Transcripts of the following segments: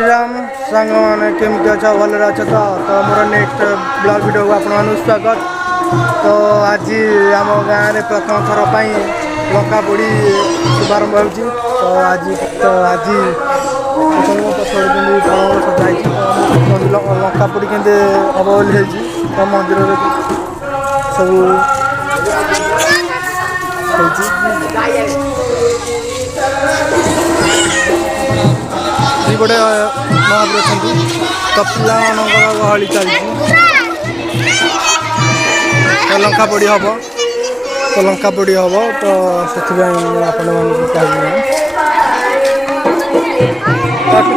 श्रीराम सांग मैंने केमती अच्छा भलर अच्छा तो मोर नेक्स्ट ब्लॉग वीडियो को आपण स्वागत। तो आज आम गाँव में प्रथम थर पर लंका पोड़ी शुभारंभ हो तो आज पछड़ी सजाई लंका पोड़ी के हम बोली तो मंदिर सब गोटे महापुर अच्छा तो पिला गहली चली तो लंका पोड़ी हम तो लंका पोड़ी हम तो से आप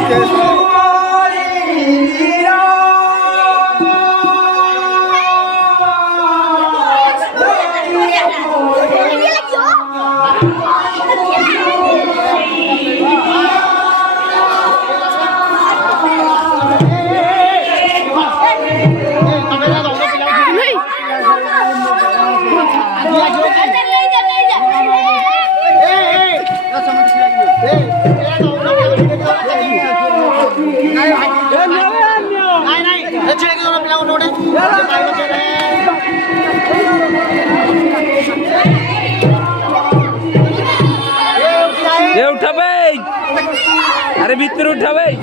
उठा भाई, अरे भीतर उठा भाई।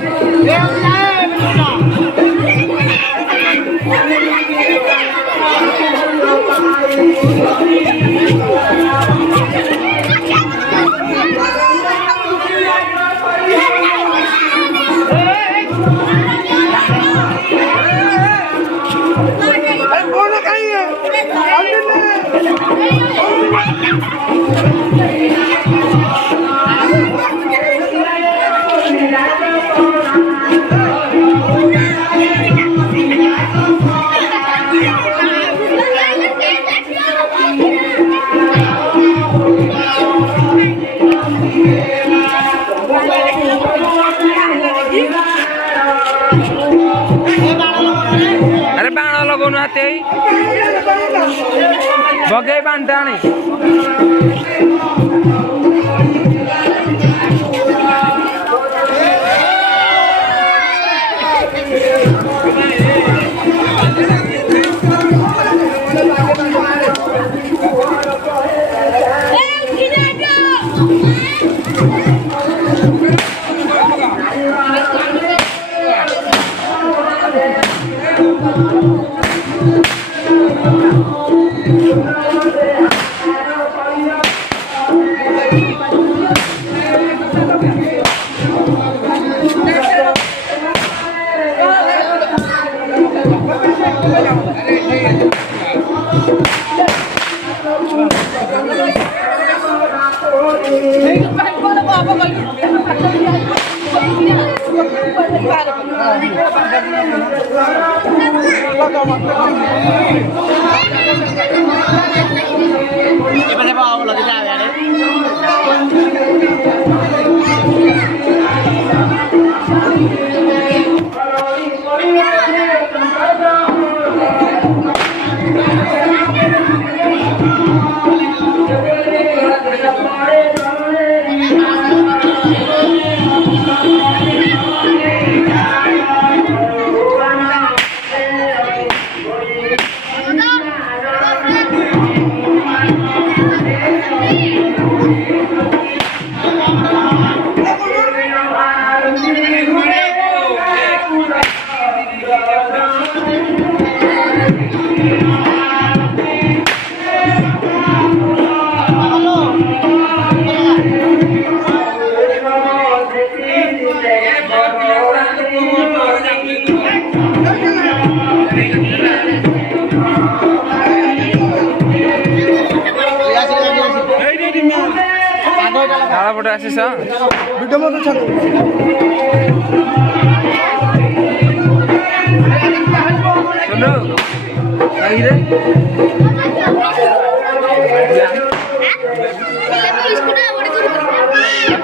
अरे बाण लगौनु हाते बगे बाण टाणी पटे आशीष वीडियो मत छाड़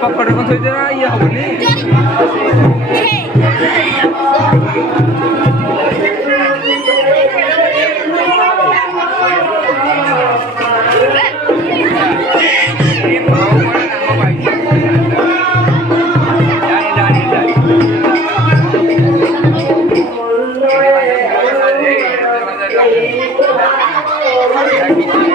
पकड़ को थोड़ी देर ये होनी Thank you.